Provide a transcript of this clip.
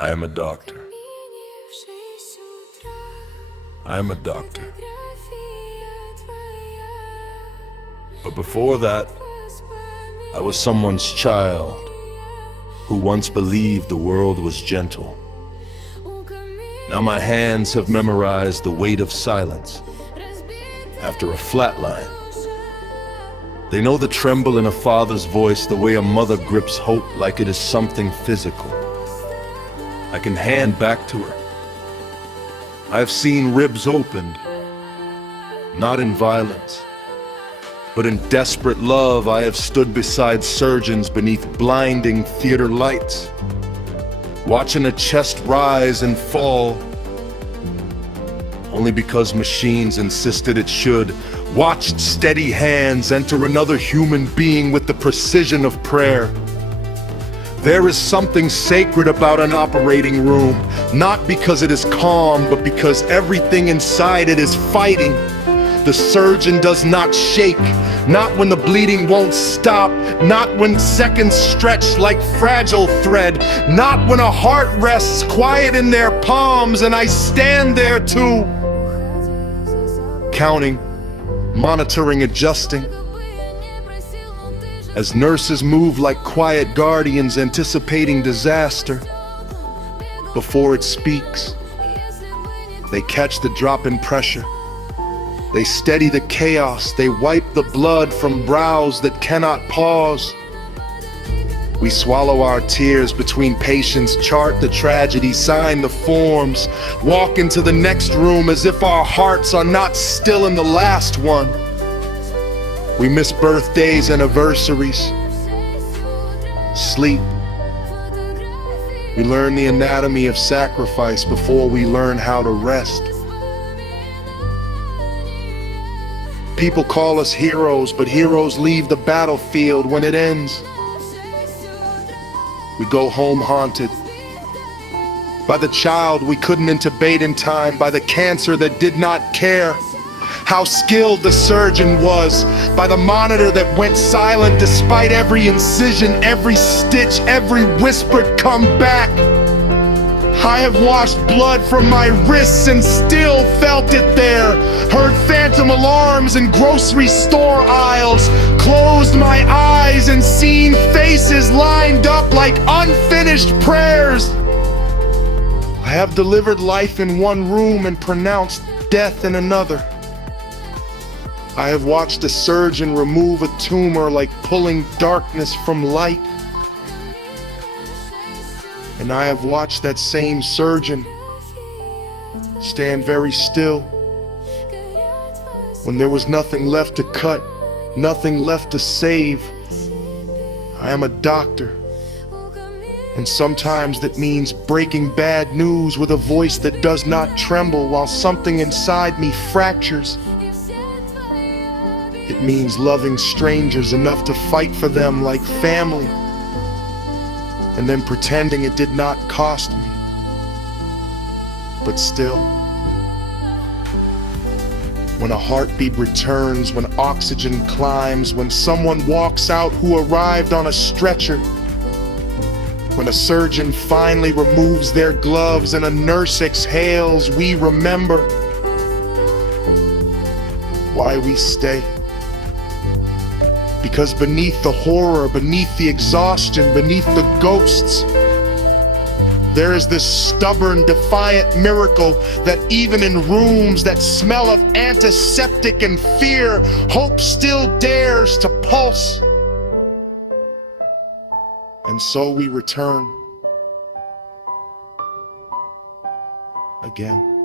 I am a doctor. I am a doctor. But before that, I was someone's child who once believed the world was gentle. Now my hands have memorized the weight of silence after a flatline. They know the tremble in a father's voice, the way a mother grips hope like it is something physical. I can hand back to her. I've seen ribs opened, not in violence, but in desperate love. I have stood beside surgeons beneath blinding theater lights, watching a chest rise and fall, only because machines insisted it should. Watched steady hands enter another human being with the precision of prayer. There is something sacred about an operating room, not because it is calm, but because everything inside it is fighting. The surgeon does not shake, not when the bleeding won't stop, not when seconds stretch like fragile thread, not when a heart rests quiet in their palms and I stand there too, counting, monitoring, adjusting, as nurses move like quiet guardians anticipating disaster. Before it speaks, they catch the drop in pressure. They steady the chaos. They wipe the blood from brows that cannot pause. We swallow our tears between patients, chart the tragedy, sign the forms, walk into the next room as if our hearts are not still in the last one. We miss birthdays, anniversaries, sleep. We learn the anatomy of sacrifice before we learn how to rest. People call us heroes, but heroes leave the battlefield when it ends. We go home haunted by the child we couldn't intubate in time, by the cancer that did not care how skilled the surgeon was, by the monitor that went silent despite every incision, every stitch, every whispered come back. I have washed blood from my wrists and still felt it there, heard phantom alarms in grocery store aisles, closed my eyes and seen faces lined up like unfinished prayers. I have delivered life in one room and pronounced death in another. I have watched a surgeon remove a tumor like pulling darkness from light. And I have watched that same surgeon stand very still when there was nothing left to cut, nothing left to save. I am a doctor, and sometimes that means breaking bad news with a voice that does not tremble while something inside me fractures. It means loving strangers enough to fight for them like family, and then pretending it did not cost me. But still, when a heartbeat returns, when oxygen climbs, when someone walks out who arrived on a stretcher, when a surgeon finally removes their gloves and a nurse exhales, we remember why we stay. Because beneath the horror, beneath the exhaustion, beneath the ghosts, there is this stubborn, defiant miracle that even in rooms that smell of antiseptic and fear, hope still dares to pulse. And so we return again.